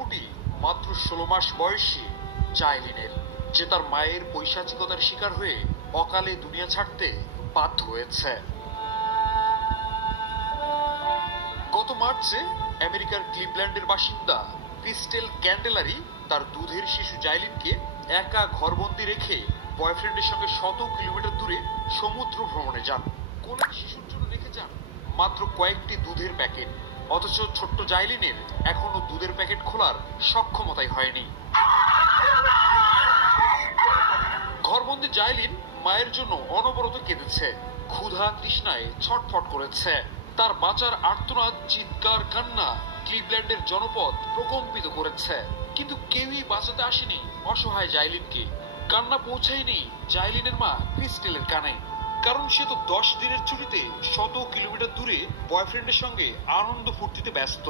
গল্পটি মাত্র 16 মাস বয়সী জাইলিনের, যে তার মায়ের পৈশাচিকতার শিকার হয়ে অকালে দুনিয়া ছাড়তে বাধ্য হয়েছে। গত মার্চে আমেরিকার ক্লিভল্যান্ডের বাসিন্দা ক্রিস্টেল ক্যান্ডেলারি তার দুধের শিশু জাইলিনকে একা ঘরবন্দি রেখে বয়ফ্রেন্ডের সঙ্গে 100 কিলোমিটার দূরে সমুদ্র ভ্রমণে যান। কোলের শিশুর জন্য রেখে যান মাত্র কয়েকটি দুধের প্যাকেট, অথচ ছোট্ট জাইলিনের এখনো দুধের প্যাকেট খোলার সক্ষমতাই হয়নি। ঘরবন্দি জাইলিন মায়ের জন্য অনবরত কেঁদেছে, ক্ষুধা তৃষ্ণায় ছটফট করেছে। তার বাঁচার আর্তনাদ, চিৎকার, কান্না ক্লিভল্যান্ডের জনপদ প্রকম্পিত করেছে, কিন্তু কেউই বাঁচাতে আসেনি অসহায় জাইলিনকে। কান্না পৌঁছায়নি জাইলিনের মা ক্রিস্টেলের কানে, কারণ সে তো 10 দিনের ছুটিতে 100 কিলোমিটার দূরে বয়ফ্রেন্ডের সঙ্গে আনন্দ ফুর্তিতে ব্যস্ত।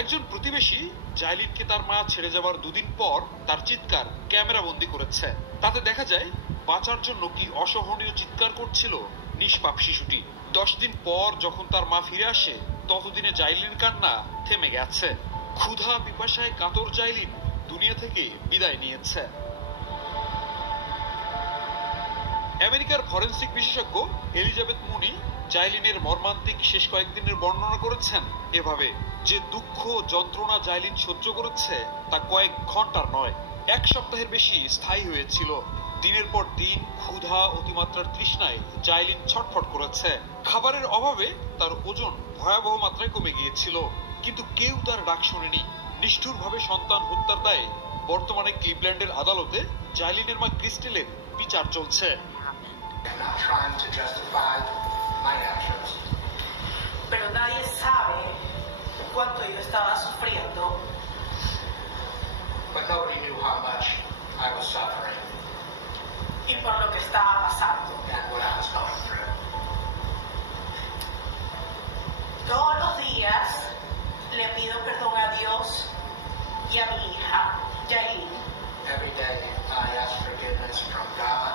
একজন প্রতিবেশী জাইলিনকে তার মা ছেড়ে যাবার 2 দিন পর তার চিৎকার ক্যামেরা বন্দি করেছে। তাতে দেখা যায় বাঁচার জন্য কি অসহনীয় চিৎকার করছিল নিষ্পাপ শিশুটি। 10 দিন পর যখন তার মা ফিরে আসে, ততদিনে জাইলিনের কান্না থেমে গেছে। ক্ষুধা পিপাসায় কাতর জাইলিন দুনিয়া থেকে বিদায় নিয়েছে। আমেরিকার ফরেনসিক বিশেষজ্ঞ এলিজাবেথ মুনি জাইলিনের মর্মান্তিক শেষ কয়েকদিনের বর্ণনা করেছেন এভাবে, যে দুঃখ যন্ত্রণা জাইলিন সহ্য করেছে তা কয়েক ঘন্টার নয়, 1 সপ্তাহের বেশি স্থায়ী হয়েছিল। দিনের পর দিন ক্ষুধা, অতিমাত্রার তৃষ্ণায় জাইলিন ছটফট করেছে। খাবারের অভাবে তার ওজন ভয়াবহ মাত্রায় কমে গিয়েছিল, কিন্তু কেউ তার ডাক শোনেনি। নিষ্ঠুরভাবে সন্তান হত্যার দায়ে বর্তমানে ক্লিভল্যান্ডের আদালতে জাইলিনের মা ক্রিস্টেলের বিচার চলছে। I'm not trying to justify my actions. Pero nadie sabe cuánto yo estaba sufriendo. But nobody knew how much I was suffering Y por lo que estaba pasando. and what I was going through. Todos los días le pido perdón a Dios y a mi hija, Yailin. Every day I ask forgiveness from God